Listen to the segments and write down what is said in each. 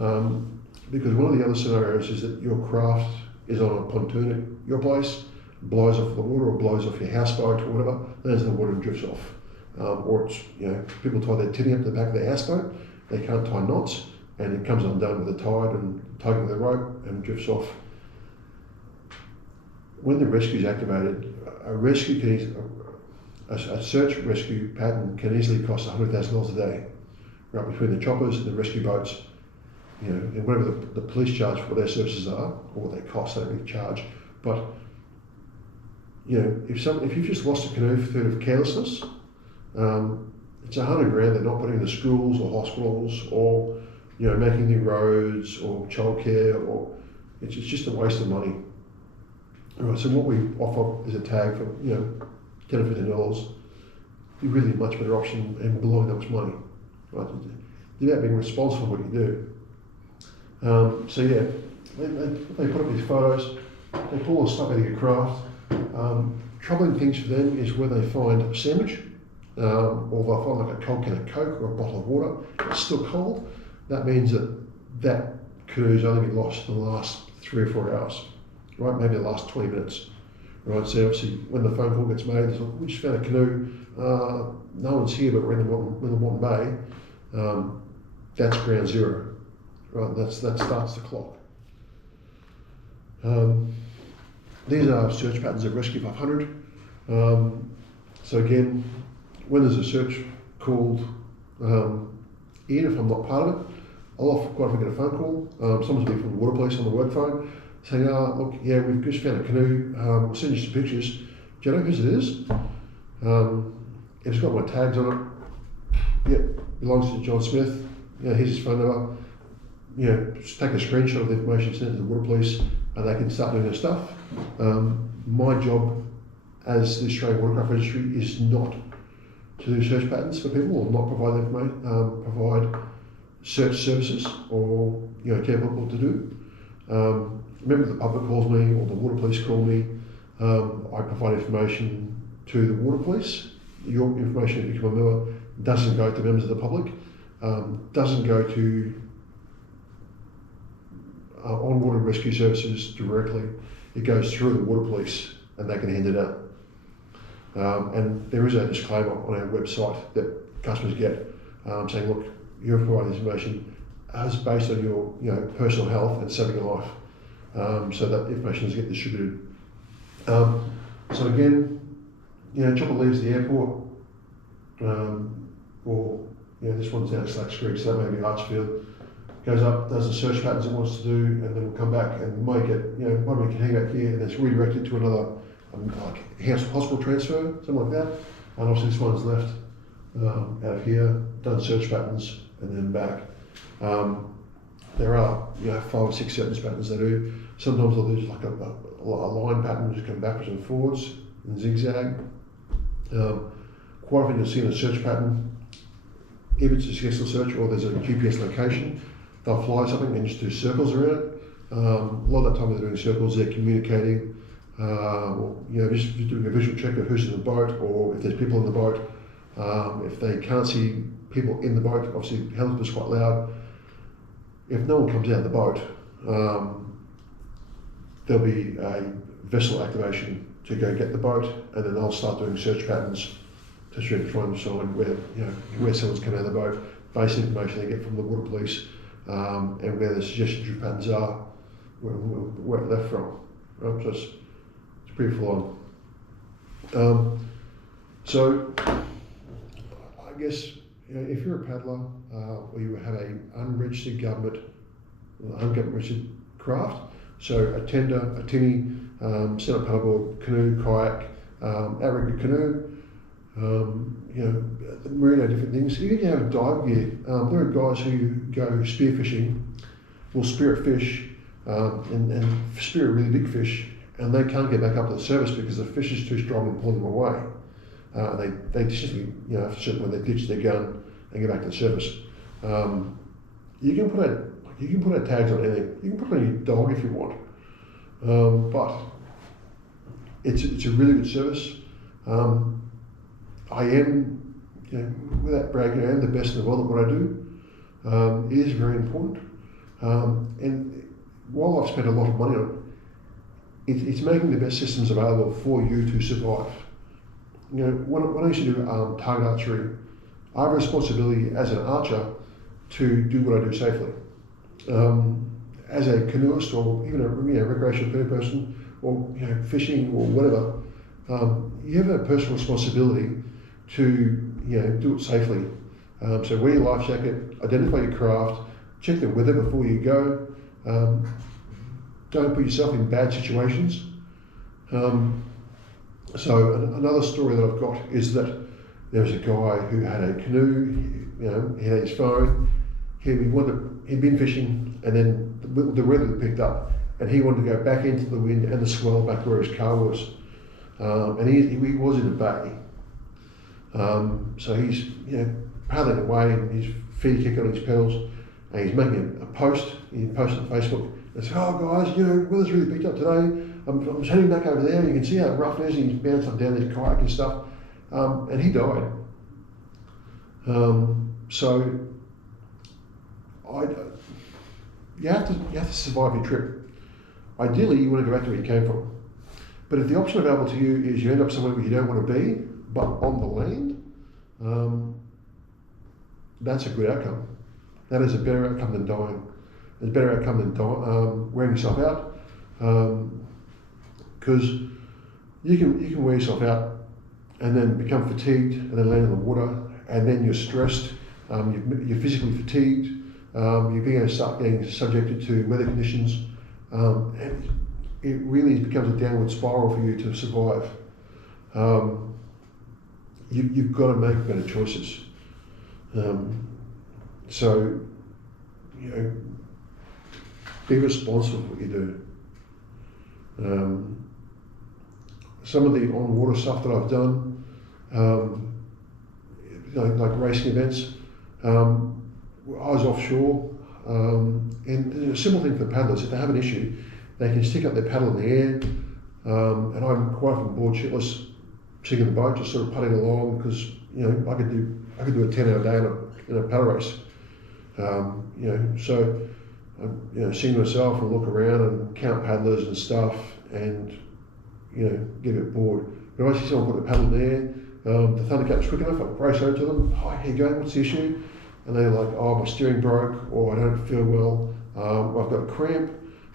Because one of the other scenarios is that your craft is on a pontoon at your place, blows off the water or blows off your houseboat or whatever, lands in the water and drifts off. Or it's, people tie their tinny up to the back of their houseboat, they can't tie knots, and it comes undone with the tide and tugging the rope and drifts off. When the rescue is activated, a search rescue pattern can easily cost $100,000 a day, right, between the choppers and the rescue boats, and whatever the police charge for their services are, or what they cost, they don't really charge. But if you've just lost a canoe through carelessness, it's $100,000 they're not putting in the schools or hospitals or making new roads or childcare, or it's just a waste of money. All right, so what we offer is a tag for $10 or $15. You're really a much better option and belong that much money. Right? It's about being responsible for what you do. They put up these photos, they pull all the stuff out of your craft. Troubling things for them is where they find a sandwich, or they'll find like a cold can of Coke or a bottle of water. It's still cold. That means that canoe's only been lost in the last 3 or 4 hours, right? Maybe the last 20 minutes, right? So obviously when the phone call gets made, it's like, we just found a canoe, no one's here, but we're in the Moreton Bay. That's ground zero, right? That starts the clock. These are search patterns of Rescue 500. So again, when there's a search called in, if I'm not part of it, I'll quite often get a phone call. Someone's been from the water police on the work phone saying, look, we've just found a canoe, we'll send you some pictures. Do you know whose it is? It's got my tags on it. Yep, belongs to John Smith. Here's his phone number. Just take a screenshot of the information sent to the water police and they can start doing their stuff. My job as the Australian Watercraft Registry is not to do search patterns for people or not provide information, provide search services or tell people what to do. Remember, the public calls me or the water police call me. I provide information to the water police. Your information, if you become a member, doesn't go to members of the public, doesn't go to on-water rescue services directly. It goes through the water police and they can hand it out. And there is a disclaimer on our website that customers get saying, look, you're providing information as based on your personal health and saving a life, so that information doesn't get distributed. So again, chopper leaves the airport, or this one's down at Slacks Creek, so that may be Archfield. Goes up, does the search patterns it wants to do, and then we'll come back and might we can hang back here, and it's redirected to another hospital transfer, something like that. And obviously this one's left out of here, done search patterns, and then back. There are 5 or 6 search patterns they do. Sometimes they'll do just like a line pattern, just come backwards and forwards in zigzag. Quite often you'll see in a search pattern, if it's a successful search or there's a GPS location, they'll fly something and just do circles around it. A lot of that time they're doing circles, they're communicating, or just doing a visual check of who's in the boat, or if there's people in the boat. If they can't see people in the boat, obviously helicopter's quite loud. If no one comes out of the boat, there'll be a vessel activation to go get the boat, and then they'll start doing search patterns to try and find where someone's come out of the boat, basic information they get from the water police, and where the suggested patterns are, where they're from. Right? So it's pretty full on. So I guess if you're a paddler or you have an unregistered ungovernment registered craft, so a tender, a tinny, stand-up paddleboard, canoe, kayak, outrigger canoe, merino, different things. Even if you have dive gear, there are guys who go spearfishing, will spear a fish and spear a really big fish, and they can't get back up to the surface because the fish is too strong and pull them away. They just, when they ditch their gun and get back to the surface. You can put out tags on anything. You can put it on your dog if you want, but it's a really good service. I am, without bragging, I am the best in the world at what I do. It is very important. And while I've spent a lot of money on it, it's making the best systems available for you to survive. You know, when I used to do target archery, I have a responsibility as an archer to do what I do safely. As a canoeist or even a recreational canoe person, or fishing or whatever, you have a personal responsibility to do it safely. So wear your life jacket, identify your craft, check the weather before you go. Don't put yourself in bad situations. So another story that I've got is that there was a guy who had a canoe. He had his phone. He'd been fishing, and then the weather picked up, and he wanted to go back into the wind and the swell back where his car was. And he was in a bay. So he's paddling away, and his feet kicking on his pedals, and he's making a post. He posted on Facebook and said, "Oh guys, weather's really picked up today. I'm heading back over there. You can see how rough it is." And he's bouncing down this kayak and stuff, and he died. So you have to survive your trip. Ideally, you want to go back to where you came from. But if the option available to you is you end up somewhere where you don't want to be, but on the land, that's a good outcome. That is a better outcome than dying. It's a better outcome than wearing yourself out, because you can wear yourself out and then become fatigued and then land in the water, and then you're stressed, you're physically fatigued, you're going to start getting subjected to weather conditions, and it really becomes a downward spiral for you to survive. You've got to make better choices. So, be responsible for what you do. Some of the on-water stuff that I've done, like racing events, I was offshore, and a simple thing for the paddlers, if they have an issue, they can stick up their paddle in the air, and I'm quite often board shitless, sitting in the boat, just sort of putting along, because I could do a 10-hour day in a paddle race. So I'm seeing myself and look around and count paddlers and stuff, and get a bit bored. But if I see someone put the paddle in the air, the Thundercat's quick enough, I race over to them. "Hi, how you going? What's the issue?" And they're like, "Oh, my steering broke," or "I don't feel well, I've got a cramp,"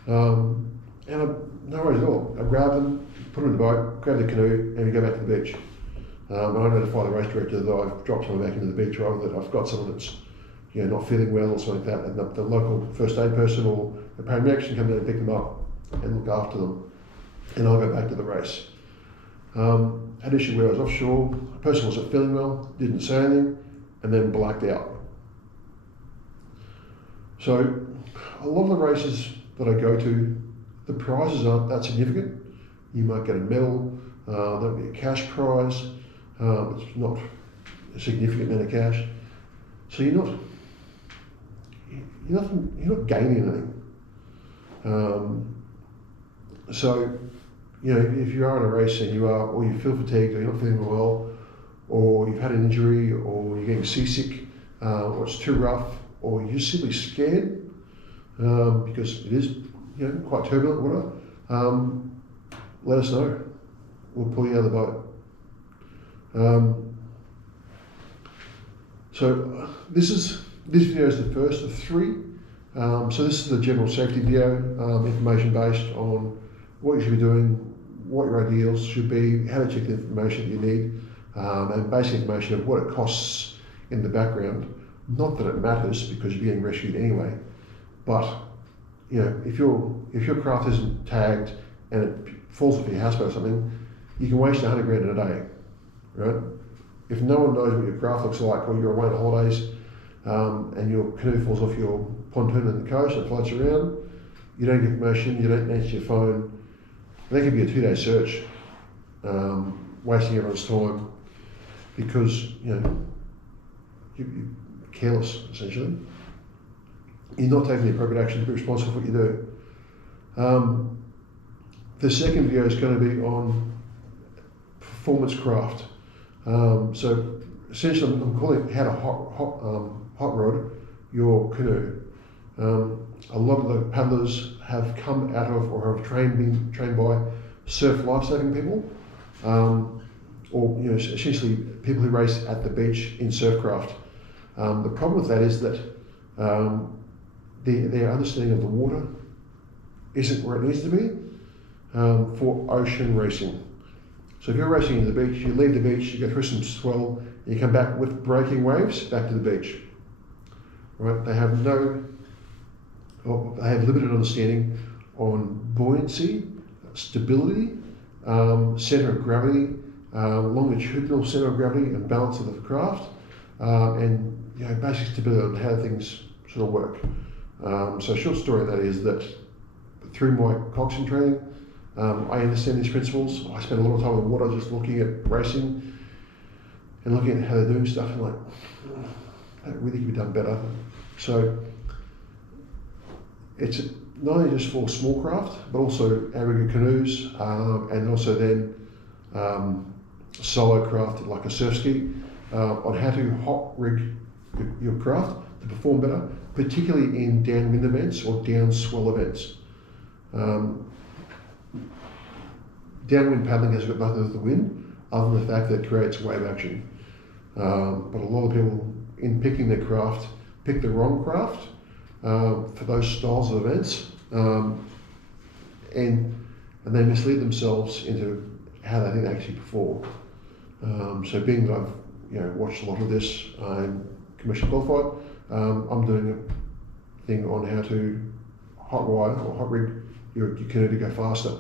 and no worries at all. I grab them, put them in the boat, grab the canoe, and we go back to the beach. And I notify the race director that I've dropped someone back into the beach, or that I've got someone that's not feeling well or something like that, and the local first aid person or the paramedics can come in and pick them up and look after them, and I'll go back to the race. Had an issue where I was offshore, a person wasn't feeling well, didn't say anything, and then blacked out. So a lot of the races that I go to, the prizes aren't that significant. You might get a medal, there'll be a cash prize, it's not a significant amount of cash. So you're not gaining anything. So if you are in a race and or you feel fatigued, or you're not feeling well, or you've had an injury, or you're getting seasick, or it's too rough, or you're simply scared, because it is quite turbulent water, let us know. We'll pull you out of the boat. So this video is the first of 3. So this is the general safety video, information based on what you should be doing, what your ideals should be, how to check the information that you need, and basic information of what it costs in the background. Not that it matters, because you're being rescued anyway, but if your craft isn't tagged and it falls off your houseboat or something, you can waste $100,000 in a day, right? If no one knows what your craft looks like, or you're away on holidays, and your canoe falls off your pontoon on the coast and floats around, you don't get information, you don't answer your phone, that could be a 2-day search, wasting everyone's time, because you're careless, essentially. You're not taking the appropriate action to be responsible for what you do. The second video is going to be on performance craft. So essentially, I'm calling it how to hot rod your canoe. A lot of the paddlers have come out of or have been trained by surf lifesaving people, or essentially people who race at the beach in surfcraft. The problem with that is that their understanding of the water isn't where it needs to be for ocean racing. So if you're racing in the beach, you leave the beach, you go through some swell, and you come back with breaking waves back to the beach. Right? They have limited understanding on buoyancy, stability, centre of gravity, longitudinal centre of gravity, and balance of the craft, and basic stability on how things sort of work. So short story of that is that through my coxswain training, I understand these principles. I spend a lot of time in the water just looking at racing and looking at how they're doing stuff and like, that really could be done better. So it's not only just for small craft, but also outrigger canoes, and also then solo craft like a surf ski, on how to hot rig your craft to perform better, particularly in downwind events or down swell events. Downwind paddling has got nothing to do with the wind, other than the fact that it creates wave action. But a lot of people, in picking their craft, pick the wrong craft for those styles of events, and they mislead themselves into how they think they actually perform. So being that I've watched a lot of this, I'm commercially qualified, I'm doing a thing on how to hot wire or hot rig your canoe to go faster.